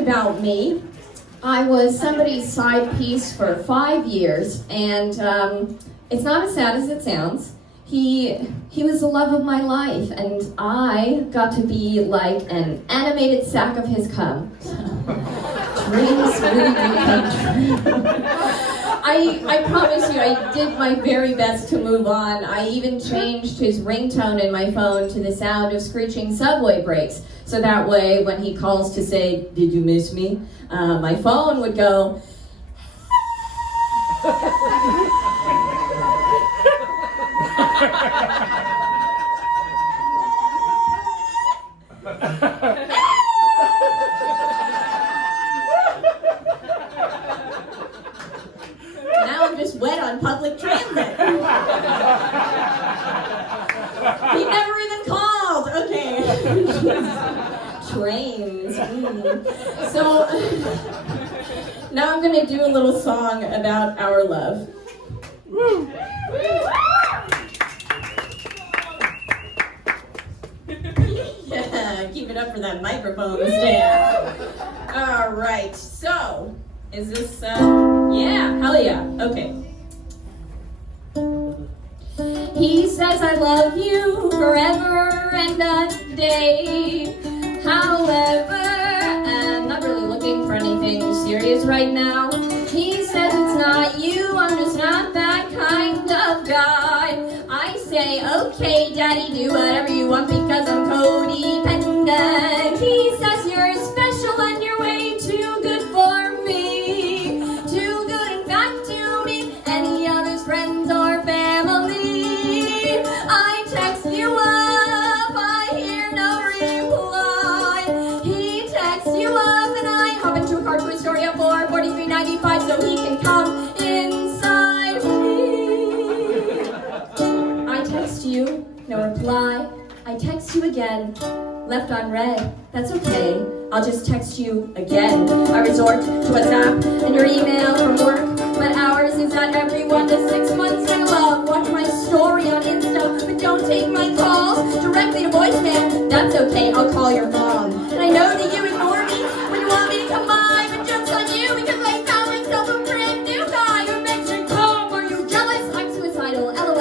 about me. I was somebody's side piece for 5 years, and it's not as sad as it sounds. He was the love of my life, and I got to be like an animated sack of his cum. Dreams really do come true. I promise you, I did my very best to move on. I even changed his ringtone in my phone to the sound of screeching subway brakes. So that way, when he calls to say, "Did you miss me?" My phone would go, now I'm just wet on public transit. He never even called. Okay. Trains. So now I'm going to do a little song about our love. Yeah, keep it up for that microphone stand. All right, so is this, yeah, hell yeah, okay. He says I love you forever and a day. However, I'm not really looking for anything serious right now. He says it's not you, I'm just not that kind of guy. I say, okay, daddy, do whatever you want because I'm codependent. He says you're special and you're way too good for me. Too good, in fact, to meet any other's friends or family. I text you up, I hear no reply. He texts you up and I hop into a car to Astoria for $43.95 so he can come inside me. I text you, no reply. I text you again, left on red. That's okay, I'll just text you again. I resort to WhatsApp and your email from work, but ours is at every 1 to 6 months. I love, watch my story on Insta, but don't take my calls directly to voicemail. That's okay, I'll call your mom. And I know that you ignore me when you want me to come by, but joke's on you because I found myself a brand new guy who makes me calm. Are you jealous? I'm suicidal, LOL.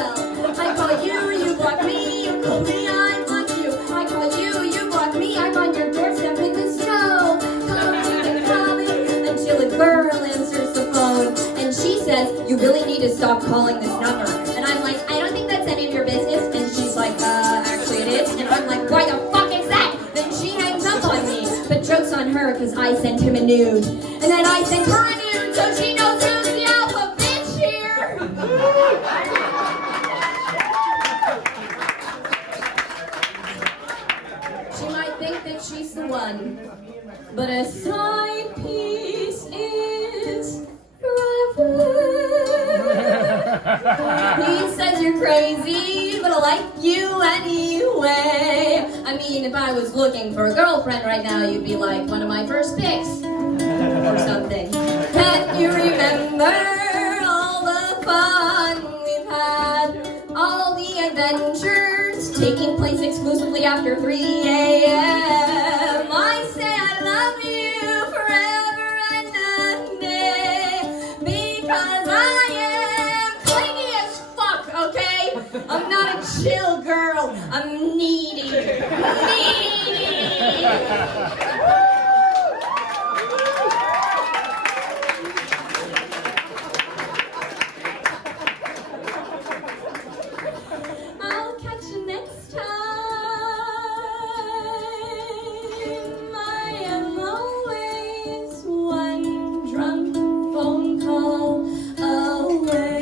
I call you, you block me, you call me, I block you. I call you, you block me, I'm on your doorstep in the snow. Calling and calling until a girl answers the phone. And she says, you really need to stop calling this number. And I'm like, I don't think that's any of your business. And she's like, actually it is. And I'm like, why the fuck is that? Then she hangs up on me. But joke's on her, because I sent him a nude. And then I sent her a nude, so she knows who's the alpha bitch here. She might think that she's the one, but a side piece is forever. He says you're crazy, but I like you anyway. I mean, if I was looking for a girlfriend right now, you'd be like one of my first picks or something. Can you remember all the fun we've had? All the adventures taking place exclusively after 3 a.m. I say I love you forever and a day because I am clingy as fuck, okay? I'm not a chill girl, I'm needy. I'll catch you next time. I am always one drunk phone call away.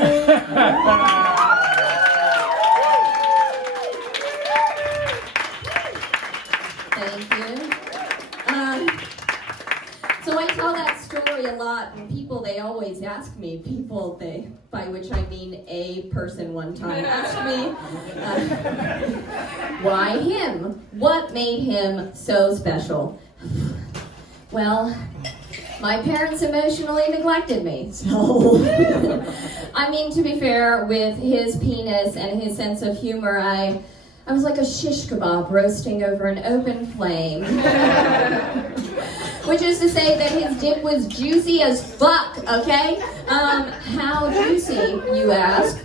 Thank you. So I tell that story a lot, and people, they always ask me, by which I mean a person one time, asked me, why him? What made him so special? Well, my parents emotionally neglected me, so I mean, to be fair, with his penis and his sense of humor, I was like a shish kebab roasting over an open flame. which is to say that his dick was juicy as fuck, okay? How juicy, you ask?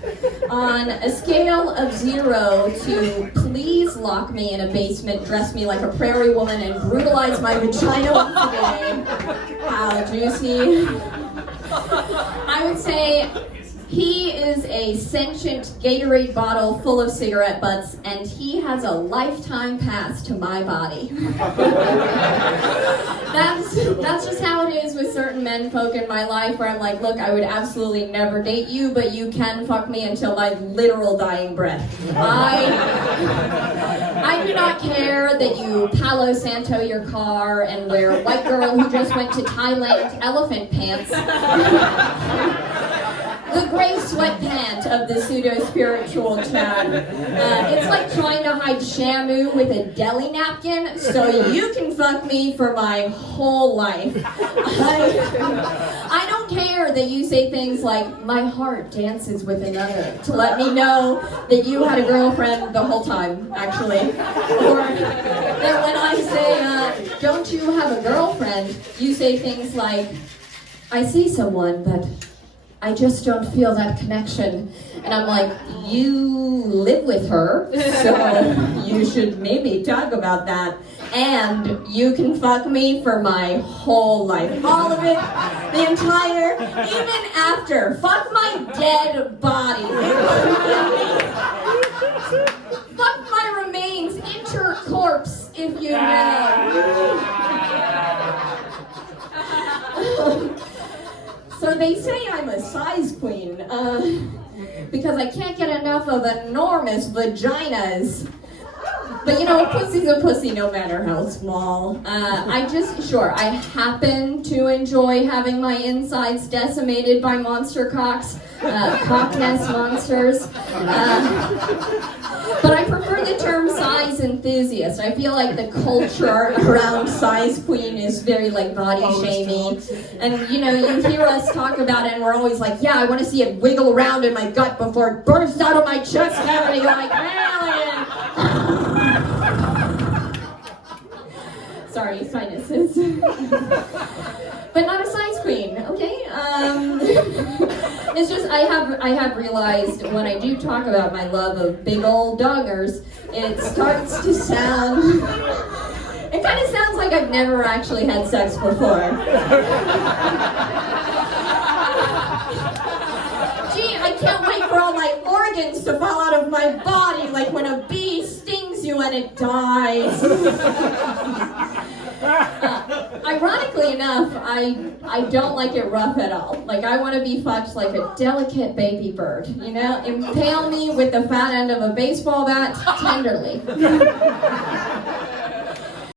On a scale of 0 to please lock me in a basement, dress me like a prairie woman, and brutalize my vagina once a day, how juicy? I would say he is a sentient Gatorade bottle full of cigarette butts, and he has a lifetime pass to my body. That's just how it is with certain men folk in my life, where I'm like, look, I would absolutely never date you, but you can fuck me until my literal dying breath. I do not care that you Palo Santo your car and wear a white girl who just went to Thailand elephant pants. The gray sweatpant of the pseudo-spiritual Chad. It's like trying to hide Shamu with a deli napkin, so you can fuck me for my whole life. I don't care that you say things like, my heart dances with another, to let me know that you had a girlfriend the whole time, actually. Or that when I say, don't you have a girlfriend, you say things like, I see someone, but I just don't feel that connection. And I'm like, you live with her, so you should maybe talk about that. And you can fuck me for my whole life. All of it, the entire, even after. Fuck my dead body. Fuck my remains, intercorpse, if you know. So they say I'm a size queen, because I can't get enough of enormous vaginas. But you know, a pussy's a pussy no matter how small. I happen to enjoy having my insides decimated by monster cocks, cock nest monsters. But I prefer the term size enthusiast. I feel like the culture around size queen is very like body shaming. And you know, you hear us talk about it and we're always like, yeah, I want to see it wiggle around in my gut before it bursts out of my chest cavity like alien. Sorry, sinuses. But not a size queen, okay? It's just I have realized when I do talk about my love of big old doggers, it starts to sound. It kind of sounds like I've never actually had sex before. Gee, I can't wait for all my organs to fall out of my body, like when a bee stings you and it dies. Ironically enough, I don't like it rough at all. Like, I want to be fucked like a delicate baby bird, you know? Impale me with the fat end of a baseball bat tenderly.